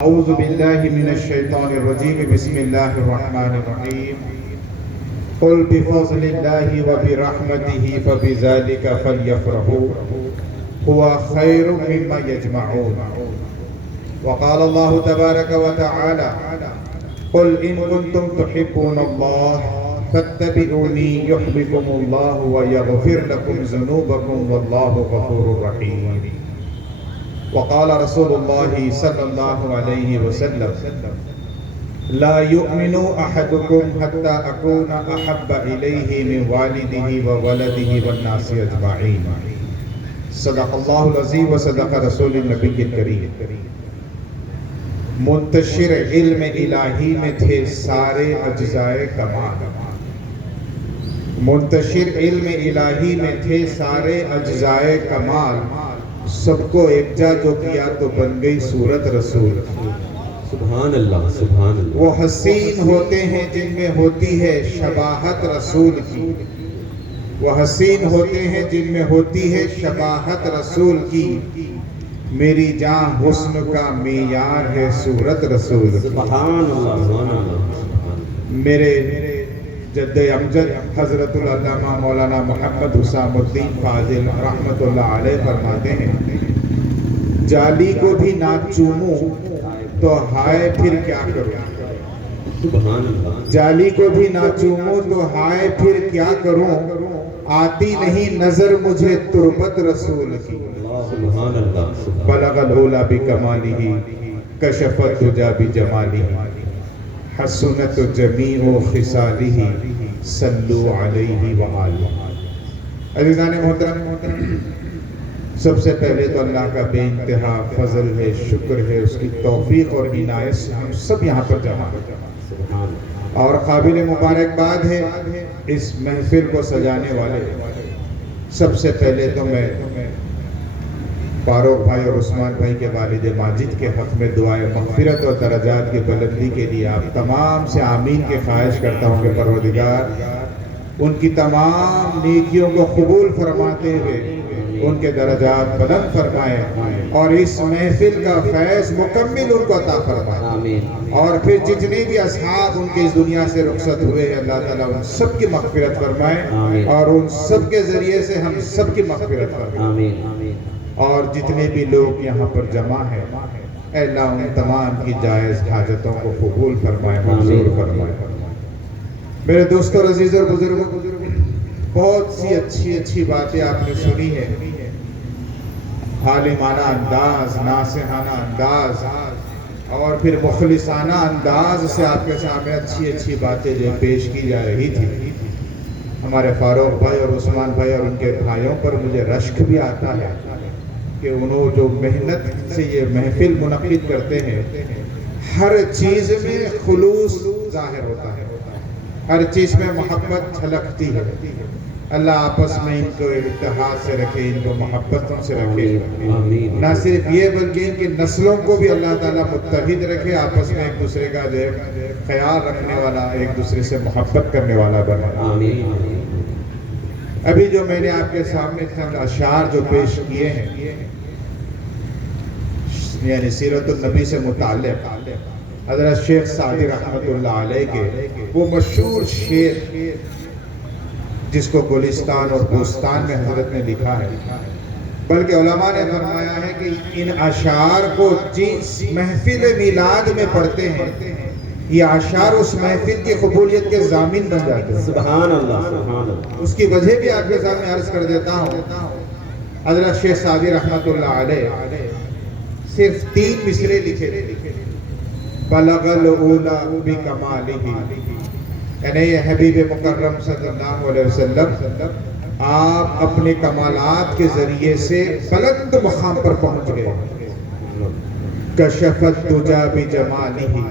أعوذ بالله من الشيطان الرجيم بسم الله الرحمن الرحيم قل بفضل الله وبرحمته فبذلك فليفرحوا هو خير مما يجمعون وقال الله تبارك وتعالى قل إن كنتم تحبون الله فاتبعوني يحببكم الله ويغفر لكم ذنوبكم والله غفور رحيم وقال رسول الله صلى الله عليه وسلم لا يؤمن أحدكم حتى أكون أحب إليه من والده وولده والناس أجمعين صدق الله العظيم وصدق رسول النبي الكريم منتشر علم الہی میں تھے سارے اجزائے کمال منتشر علم الہی میں تھے سارے اجزائے کمال سب کو ایک جا جو کیا تو بن گئی صورت رسول سبحان اللہ سبحان اللہ۔ وہ حسین ہوتے ہیں جن میں ہوتی ہے شباہت رسول کی وہ حسین ہوتے ہیں جن میں ہوتی ہے شباہت رسول کی میری جاں حسن کا معیار ہے صورت رسول سبحان اللہ سبحان اللہ۔ میرے جد امجد حضرت العلامہ مولانا محمد حسام الدین فاضل رحمت اللہ علیہ فرماتے ہیں جالی کو بھی نہ چوموں تو ہائے پھر کیا کروں سبحان اللہ۔ جالی کو بھی نہ چوموں تو ہائے پھر کیا کروں آتی نہیں نظر مجھے تربت رسول کی سبحان اللہ۔ بلغ العلا بکمالہ کشف الدجا بجمالہ حسنت جمیع خصالہ صلو علیہ وآلہ۔ عزیزان محترم، سب سے پہلے تو اللہ کا بے انتہا فضل ہے، شکر ہے، اس کی توفیق اور عنایت سے ہم سب یہاں پر جمع سبحان اور قابل مبارکباد ہے اس محفل کو سجانے والے۔ سب سے پہلے تو میں فاروق بھائی اور عثمان بھائی کے والد ماجد کے حق میں دعائے مغفرت اور درجات کی بلندی کے لیے آپ تمام سے آمین کی خواہش کرتا ہوں کہ پروردگار ان کی تمام نیکیوں کو قبول فرماتے ہوئے ان کے درجات بلند فرمائے اور اس محفل کا فیض مکمل ان کو عطا فرمائے آمین۔ اور پھر جتنے بھی اصحاب ان کے اس دنیا سے رخصت ہوئے ہیں اللہ تعالیٰ ان سب کی مغفرت فرمائے آمین۔ اور ان سب کے ذریعے سے ہم سب کی مغفرت فرمائے آمین۔ اور جتنے بھی لوگ یہاں پر جمع ہیں اے اللہ ان تمام کی جائز حاجتوں کو قبول فرمائے منظور فرمائے۔ میرے دوستوں عزیز اور بزرگوں، بہت سی اچھی باتیں آپ نے سنی ہے، عالمانہ انداز، ناصحانہ انداز اور پھر مخلصانہ انداز سے آپ کے سامنے اچھی باتیں جو پیش کی جا رہی تھی۔ ہمارے فاروق بھائی اور عثمان بھائی اور ان کے بھائیوں پر مجھے رشک بھی آتا ہے کہ انہوں جو محنت سے یہ محفل منعقد کرتے ہیں ہر چیز میں خلوص ظاہر ہوتا ہے، ہر چیز میں محبت جھلکتی ہے۔ اللہ آپس میں ان کو اتحاد سے رکھے، ان کو محبتوں سے رکھے، آمین۔ نہ صرف یہ بلکہ ان کی نسلوں کو بھی اللہ تعالیٰ متحد رکھے، آپس میں ایک دوسرے کا جو خیال رکھنے والا، ایک دوسرے سے محبت کرنے والا بنے۔ آمین۔ ابھی جو میں نے آپ کے سامنے چند اشعار جو پیش کیے ہیں یعنی سیرت النبی سے متعلق حضرت شیخ سعدی رحمت اللہ علیہ کے وہ مشہور شعر جس کو گلستان اور بوستان میں حضرت نے لکھا ہے، بلکہ علماء نے فرمایا ہے کہ ان اشعار کو جس محفل میلاد میں پڑھتے ہیں یہ اشعار اس محفل کی قبولیت کے ضامن بن جاتے ہیں۔ سبحان اللہ سبحان اللہ۔ اس کی وجہ بھی آپ کے سامنے عرض کر دیتا ہوں۔ حضرت شیخ سعدی رحمت اللہ علیہ صرف 3 مصرے لکھے تھے، بلغ العلا بکمالہ، یعنی یہ حبیب مکرم صلی اللہ علیہ وسلم آپ اپنے کمالات کے ذریعے سے بلند مقام پر پہنچ گئے، کشف الدجا بجمالہ،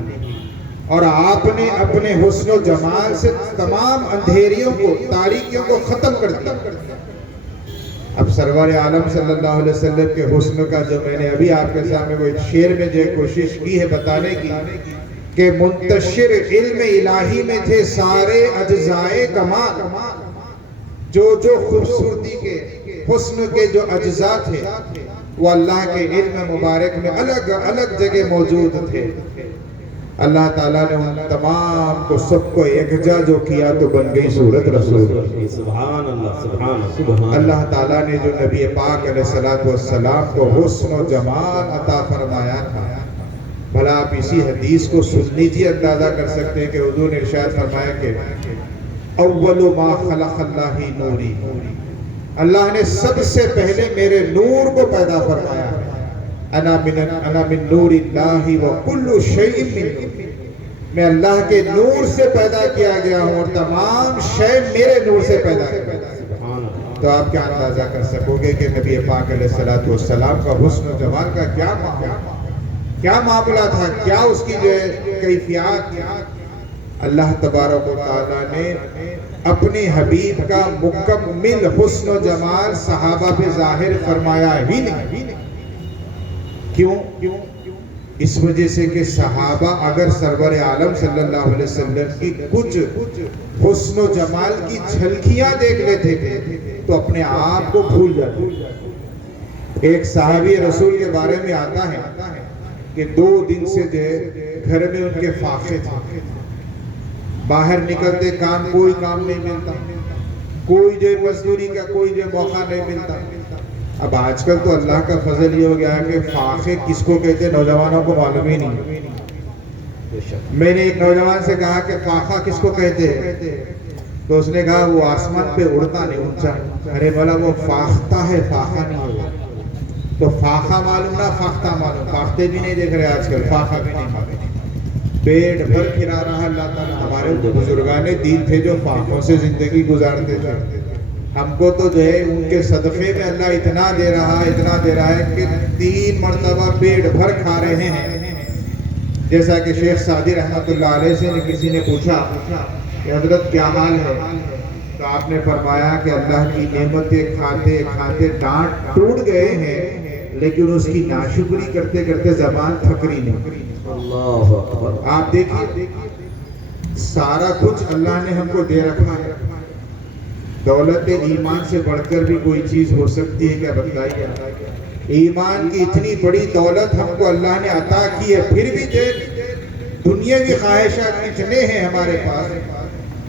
اور آپ نے اپنے حسن و جمال سے تمام اندھیریوں کو، تاریکیوں کو ختم کر دیا۔ اب سرور عالم صلی اللہ علیہ وسلم کے حسن کا جو میں نے ابھی آپ کے سامنے وہ ایک شعر میں جو کوشش کی ہے بتانے کی کہ منتشر علم الہی میں تھے سارے اجزائے کمال، جو خوبصورتی کے حسن کے جو اجزاء تھے وہ اللہ کے علم مبارک میں الگ الگ جگہ موجود تھے. اللہ تعالیٰ نے ان تمام کو سب کو یکجا جو کیا تو بن گئی صورت رسول. سبحان اللہ سبحان اللہ. اللہ تعالیٰ نے جو نبی پاک علیہ السلام کو حسن و جمال عطا فرمایا تھا، بھلا آپ اسی حدیث کو سن لیجیے، اندازہ کر سکتے ہیں کہ حضور نے ارشاد فرمایا کہ اول ما خلق اللہ نوری، اللہ نے سب سے پہلے میرے نور کو پیدا فرمایا. انا من نور اللہ وکل شیء من نور، میں اللہ کے نور سے پیدا کیا گیا ہوں اور تمام شے میرے نور سے پیدا کیا. تو آپ کیا اندازہ کر سکو گے کہ نبی پاک علیہ السلام کا حسن و جمال کا کیا معاملہ تھا، کیا اس کی جو کیفیات تھی. اللہ تبارک و تعالیٰ نے اپنے حبیب کا مکمل حسن و جمال صحابہ پہ ظاہر فرمایا ہی نہیں. کیوں؟ اس وجہ سے کہ صحابہ اگر سرور عالم صلی اللہ علیہ وسلم کی کچھ حسن و جمال کی جھلکیاں دیکھ لیتے تھے تو اپنے آپ کو بھول جاتے. ایک صحابی رسول کے بارے میں آتا ہے کہ 2 دن سے گھر میں ان کے فاقے تھے، باہر نکلتے کوئی کام نہیں ملتا، کوئی جو مزدوری کا کوئی جو موقع نہیں ملتا. اب آج کل تو اللہ کا فضل یہ ہو گیا ہے کہ فاقے کس کو کہتے ہیں نوجوانوں کو معلوم ہی نہیں. میں نے ایک نوجوان سے کہا کہ فاقہ کس کو کہتے ہیں، تو اس نے کہا وہ آسمان پہ اڑتا نہیں اونچا. ارے بولا وہ فاختہ ہے، فاقہ نہیں ہے. تو فاقہ معلوم نہ فاختہ معلوم، فاختے بھی نہیں دیکھ رہے آج کل، فاقہ بھی نہیں معلوم. پیٹ بھر کھلا رہا اللہ تعالیٰ. ہمارے بزرگان دین تھے جو فاقوں سے زندگی گزارتے تھے. ہم کو تو جو ہے ان کے صدقے میں اللہ اتنا دے رہا ہے کہ 3 مرتبہ پیٹ بھر کھا رہے ہیں. جیسا کہ شیخ سعدی رحمۃ اللہ علیہ سے کسی نے پوچھا کہ حضرت کیا حال ہے، تو آپ نے فرمایا کہ اللہ کی نعمتیں کھاتے کھاتے دانت ٹوٹ گئے ہیں، لیکن اس کی ناشکری کرتے کرتے زبان تھکری نہیں. اللہ اکبر. آپ دیکھیے سارا کچھ اللہ نے ہم کو دے رکھا ہے. دولت ایمان سے بڑھ کر بھی کوئی چیز ہو سکتی ہے کیا؟ بتائیے. ایمان کی اتنی بڑی دولت ہم کو اللہ نے عطا کی ہے، پھر بھی دنیاوی خواہشات اتنے ہیں ہمارے پاس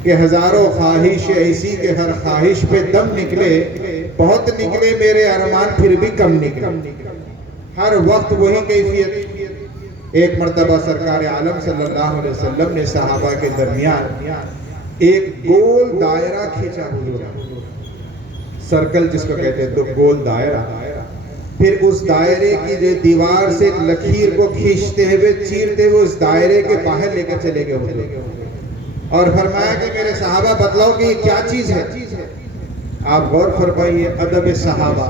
کہ ہزاروں خواہش ایسی کہ ہر خواہش پہ دم نکلے، بہت نکلے میرے ارمان پھر بھی کم نکلے. ہر وقت وہی کیفیت. ایک مرتبہ سرکار عالم صلی اللہ علیہ وسلم نے صحابہ کے درمیان ایک گول دائرہ کھینچا، سرکل جس کو کہتے ہیں، تو گول دائرہ. پھر اس دائرے کی جو دیوار سے ایک لکیر کو کھینچتے ہوئے چیرتے ہوئے اس دائرے کے باہر لے کر چلے گئے اور فرمایا کہ میرے صحابہ بتلاؤ کہ یہ کیا چیز ہے. آپ غور فرمائیے ادب صحابہ.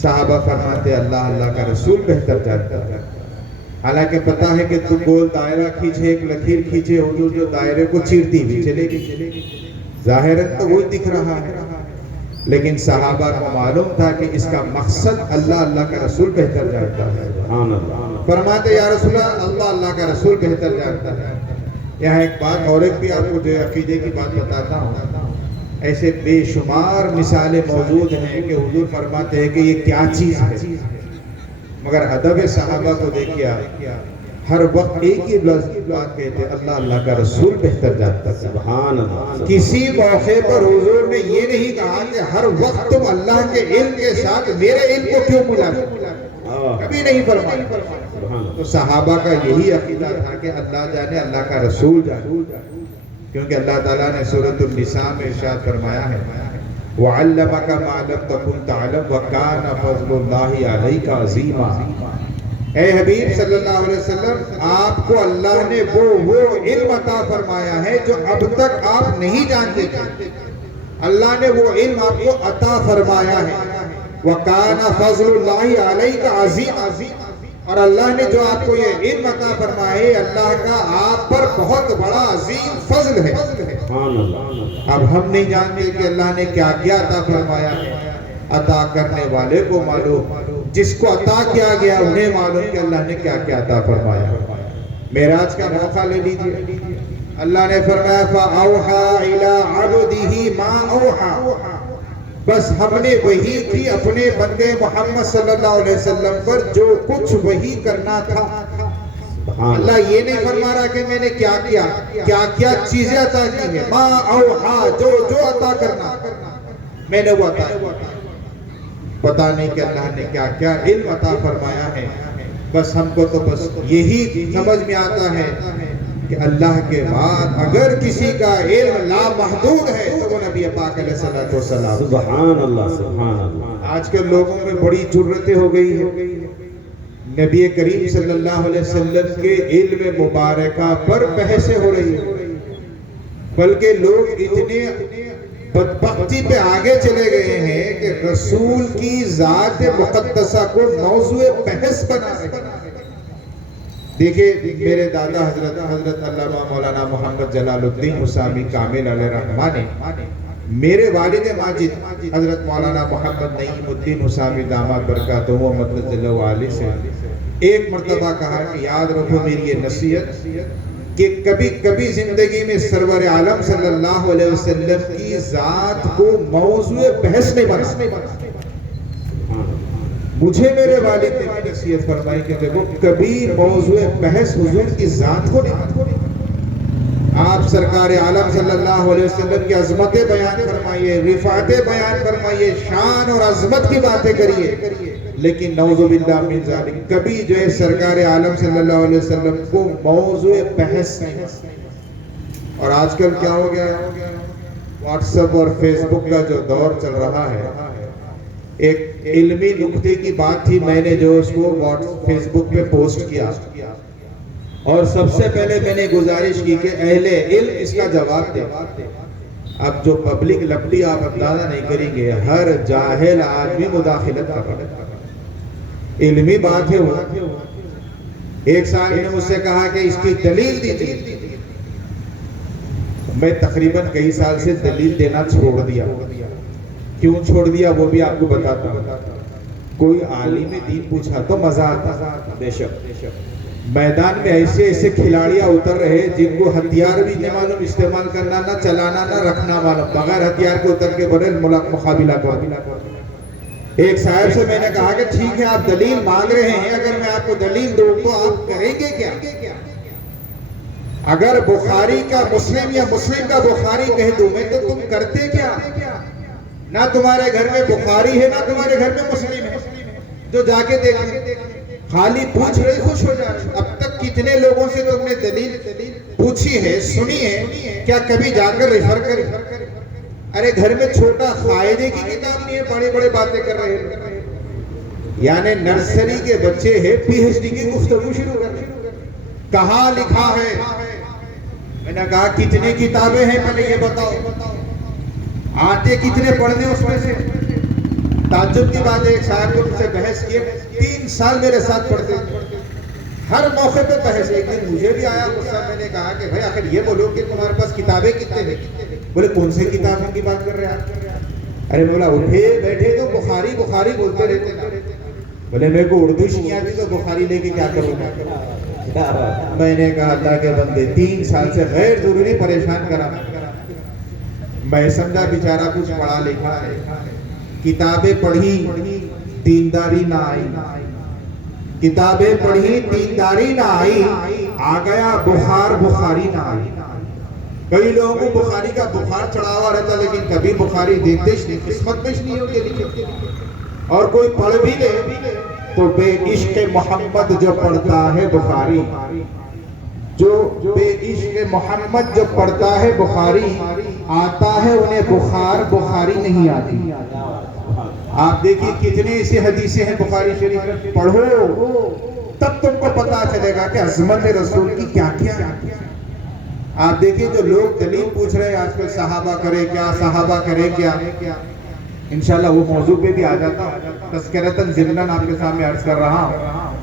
صحابہ فرماتے اللہ کا رسول بہتر جانتا ہے. حالانکہ پتا ہے کہ تو گول دائرہ کھینچے، ایک لکیر کھینچے، حضور جو دائرے کو چیرتی بھی چلے گی، ظاہراً تو وہی دکھ رہا ہے، لیکن صحابہ کو معلوم تھا کہ اس کا مقصد اللہ کا رسول بہتر جانتا ہے. فرماتے یا رسول اللہ کا رسول بہتر جانتا ہے. یہاں ایک بات اور ایک بھی آپ کو جو عقیدے کی بات بتاتا ہوں. ایسے بے شمار مثالیں موجود ہیں کہ حضور فرماتے ہیں کہ یہ کیا چیز ہے، مگر ادب صحابہ کو دیکھیا ہر وقت ایک ہی بات کہتے اللہ کا رسول بہتر جانتا ہے. سبحان اللہ. کسی موقع پر حضور نے یہ نہیں کہا کہ ہر وقت تم اللہ کے علم کے ساتھ میرے علم کو کیوں ملاتے، کبھی نہیں فرمایا. تو صحابہ کا یہی عقیدہ تھا کہ اللہ جانے، اللہ کا رسول جانے. کیونکہ اللہ تعالیٰ نے سورۃ النساء میں ارشاد فرمایا ہے وَعَلَّمَكَ مَا لَمْ تَكُنْ تَعْلَمْ وَكَانَ فَضْلُ اللَّهِ عَلَيْكَ عَظِيمًا. اے حبیب صلی اللہ علیہ وسلم، آپ کو اللہ نے وہ علم عطا فرمایا ہے جو اب تک آپ نہیں جانتے تھے. اللہ نے وہ علم آپ کو عطا فرمایا ہے. وَكَانَ فَضْلُ اللَّهِ عَلَيْكَ عَظِيمًا. اور اللہ نے جو آپ کو یہ علم عطا فرمایا ہے، اللہ کا آپ پر بہت بڑا عظیم فضل ہے. اب ہم نہیں جانتے کہ اللہ نے کیا کیا عطا فرمایا ہے. عطا کرنے والے کو معلوم، جس کو عطا کیا گیا انہیں معلوم کہ اللہ نے کیا کیا عطا فرمایا. معراج کا موقع لے لیجئے. اللہ نے فرمایا فَأَوْحَى إِلَىٰ عَبْدِهِ مَا أَوْحَى. بس ہم نے وحی کی اپنے بندے محمد صلی اللہ علیہ وسلم پر جو کچھ وحی کرنا تھا. اللہ یہ نہیں فرما رہا کہ میں نے کیا چیزیں عطا کی ہیں. ما اوحا جو عطا کرنا میں نے وہ عطا کیا. پتا نہیں کہ اللہ نے کیا علم عطا فرمایا ہے. بس ہم کو تو بس یہی سمجھ میں آتا ہے کہ اللہ کے بعد اگر کسی کا علم لامحدود ہے تو وہ نبی پاک علیہ الصلوۃ والسلام. سبحان اللہ سبحان اللہ. آج کل لوگوں میں بڑی جرتیں ہو گئی ہیں. نبی کریم صلی اللہ علیہ وسلم کے علم مبارکہ پر بحثیں ہو رہی ہیں، بلکہ لوگ اتنے بدبختی پہ آگے چلے گئے ہیں کہ رسول کی ذات مقدسہ کو موضوع بحث بنا رہے ہیں. دیکھیں میرے دادا حضرت علامہ مولانا محمد جلال الدین حسامی کامل علیہ رحمہ نے میرے والد ماجد حضرت مولانا محمد نعیم الدین حسامی داماد برکاتہ مطلب جل وعلی سے ایک مرتبہ کہا کہ یاد رکھو میری یہ نصیحت کہ کبھی زندگی میں سرور عالم صلی اللہ علیہ وسلم کی ذات کو موضوع بحث نہیں بنا. مجھے میرے والد نے نصیحت فرمائی کہ دیکھو کبھی موضوع بحث حضور کی ذات کو نہیں. آپ سرکار عالم صلی اللہ علیہ وسلم کی عظمتیں بیان فرمائیے، رفعتیں بیان فرمائیے، شان اور عظمت کی باتیں کریے، لیکن نعوذ باللہ من ذالک کبھی جو ہے سرکار عالم صلی اللہ علیہ وسلم کو موضوع بحث نہیں. اور آج کل کیا ہو گیا، واٹس ایپ اور فیس بک کا جو دور چل رہا ہے. ایک علمی نکتے کی بات تھی، میں نے جو اس کو فیس بک پہ پوسٹ کیا اور سب سے پہلے میں نے گزارش کی کہ اہل علم اس کا جواب دے. اب جو پبلک لپٹی آپ اندازہ نہیں کریں گے، ہر جاہل آدمی مداخلت کر رہا ہے. علمی بات ہے وہ. ایک صاحب نے مجھ سے کہا کہ اس کی دلیل دیجیے. میں تقریباً کئی سال سے دلیل دینا چھوڑ دیا. کیوں چھوڑ دیا وہ بھی آپ کو بتاتا ہوں. کوئی عالم دین پوچھا تو مزہ آتا. بے شک میدان میں ایسے کھلاڑیاں اتر رہے جن کو ہتھیار بھی نہیں معلوم استعمال کرنا، نہ چلانا نہ رکھنا معلوم، بغیر ہتھیار کے اتر کے بولے مقابلہ کرو. ایک صاحب سے میں نے کہا کہ ٹھیک ہے آپ دلیل مانگ رہے ہیں، اگر میں آپ کو دلیل دوں تو آپ کریں گے کیا؟ اگر بخاری کا مسلم یا مسلم کا بخاری کہہ دوں میں تو تم کرتے کیا؟ نہ تمہارے گھر میں بخاری ہے نہ تمہارے گھر میں مسلم ہے. جو جا کے دیکھیں خالی پوچھ رہے خوش ہو جا رہے. اب تک کتنے لوگوں سے تم نے دلیل پوچھی ہے، سنی ہے، کیا کبھی جا کر ریفر کریں؟ ارے گھر میں چھوٹا قاعدے کی کتاب نہیں ہے، بڑی بڑی باتیں کر رہے ہیں. یعنی نرسری کے بچے ہیں پی ایچ ڈی کی گفتگو شروع کر رہے ہیں. کہاں لکھا ہے؟ میں نے کہا کتنی کتابیں ہیں پہلے یہ بتاؤ، آتے کتنے پڑھنے اس میں سے؟ تعجب کی بات ہے ایک صاحب کو مجھ سے بحث کیے، 3 سال میرے ساتھ پڑھتے تھے، ہر موقع پہ بحث. ایک دن مجھے بھی آیا غصہ، میں نے کہا کہ بھائی آخر یہ بولو کہ تمہارے پاس کتابیں کتنے ہیں؟ بولے کون سی کتابوں کی بات کر رہے ہیں؟ ارے بولا اٹھے بیٹھے تو بخاری بولتے رہتے نا. بولے میرے کو اردو نہیں آتی تو بخاری لے کے کیا کروں گا؟ میں نے کہا اللہ کے بندے 3 سال سے غیر ضروری پریشان کرا. میں سمجھا بیچارہ کچھ پڑھا لکھا ہے، کتابیں پڑھی دینداری نہ آئی، کتابیں پڑھی دینداری نہ آئی، آ گیا بخاری نہ آئی. کئی لوگوں کو بخاری کا بخار چڑھا ہوا رہتا لیکن کبھی بخاری دیکھتے نہیں، قسمت میں نہیں ہوتے لکھے. اور کوئی پڑھ بھی لے تو بے عشق محمد جو پڑھتا ہے بخاری، جو بے عشق محمد جو پڑھتا ہے بخاری، آتا ہے انہیں بخاری نہیں آتی. آپ دیکھیے کتنے ایسے حدیثیں ہیں بخاری شریف، پڑھو تب تم کو پتا چلے گا کہ عظمت رسول کی کیا کیا. آپ دیکھیے جو لوگ دلیل پوچھ رہے ہیں آج کل، صحابہ کرے کیا، انشاءاللہ وہ موضوع پہ بھی آ جاتا ہوں. تذکرتاً ضمناً آپ کے سامنے عرض کر رہا ہوں،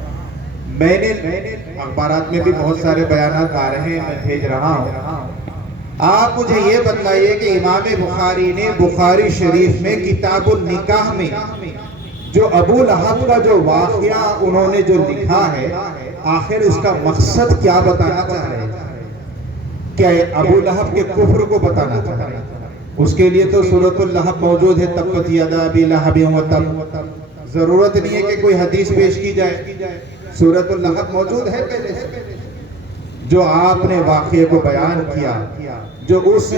میں نے اخبارات میں بھی بہت سارے بیانات آ رہے ہیں، میں بھیج رہا ہوں. آپ مجھے یہ بتلائیے کہ امام بخاری نے بخاری شریف میں کتاب النکاح میں جو ابو لہب کا جو واقعہ انہوں نے جو لکھا ہے، آخر اس کا مقصد کیا بتانا چاہ رہے ہیں؟ کیا ابو لہب کے کفر کو بتانا چاہ رہے ہیں؟ اس کے لیے تو سورۃ اللہب موجود ہے، تبت یدا ابی لہب وتب، ضرورت نہیں ہے کہ کوئی حدیث پیش کی جائے، سورۃ اللہب موجود ہے پہلے سے۔ جو آپ نے واقعے کو بیان کیا، جو اس